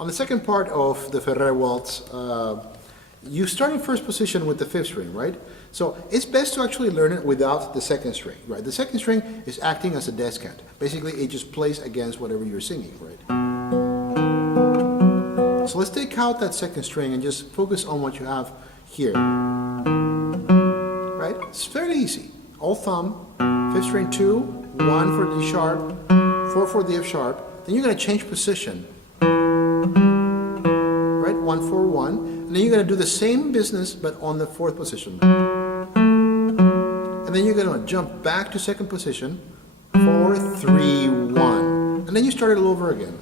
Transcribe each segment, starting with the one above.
On the second part of the Ferrer waltz, you start in first position with the fifth string, right? So it's best to actually learn it without the second string, right? The second string is acting as a descant. Basically, it just plays against whatever you're singing, right? So let's take out that second string and just focus on what you have here, right? It's fairly easy. All thumb, fifth string 2, 1 for D sharp, 4 for the F sharp. Then you're going to change position, right? 1, 4, 1. And then you're going to do the same business but on the fourth position. And then you're going to jump back to second position, 4, 3, 1. And then you start it all over again.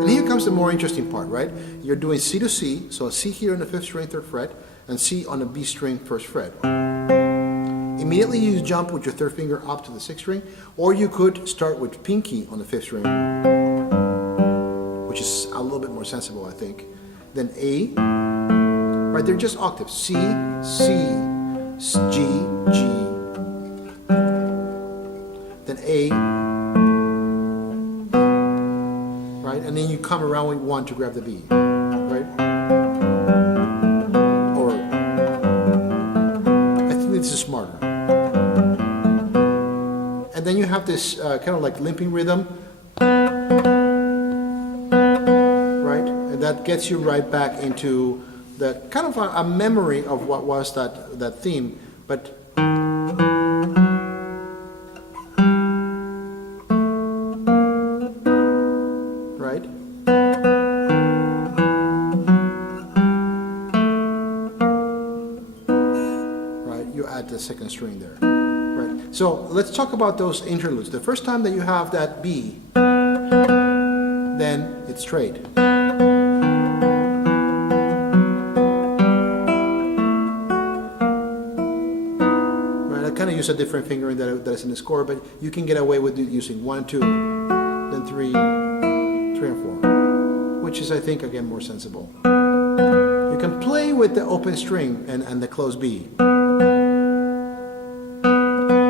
And here comes the more interesting part, right? You're doing C to C, so a C here on the fifth string, third fret, and C on the B string, first fret. Immediately you jump with your third finger up to the sixth string, or you could start with pinky on the fifth string, which is a little bit more sensible, I think. Then A, right, they're just octaves. C, C, G, G. Then A, right, and then you come around with 1 to grab the B, right? Or, I think this is smarter. And then you have this kind of like limping rhythm, right? And that gets you right back into the kind of a memory of what was that theme, but right? Right, you add the second string there. So let's talk about those interludes. The first time that you have that B, then it's straight. Right, I kind of use a different fingering that is in the score, but you can get away with using 1, 2, then 3, 3 and 4, which is, I think, again, more sensible. You can play with the open string and the closed B,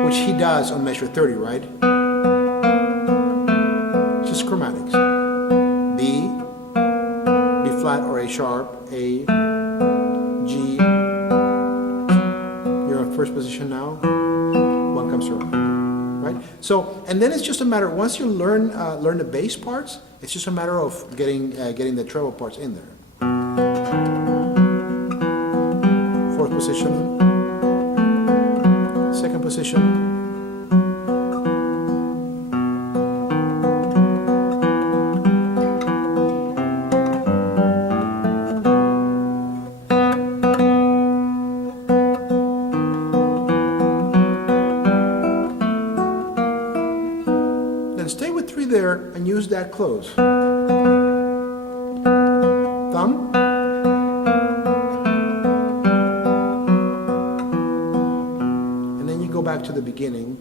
which he does on measure 30, right? Just chromatics. B, B flat or A sharp, A, G. You're in first position now. 1 comes through, right? So, and then it's just a matter, once you learn the bass parts, it's just a matter of getting the treble parts in there. Fourth position. Second position. Then stay with 3 there and use that close. Thumb. Back to the beginning.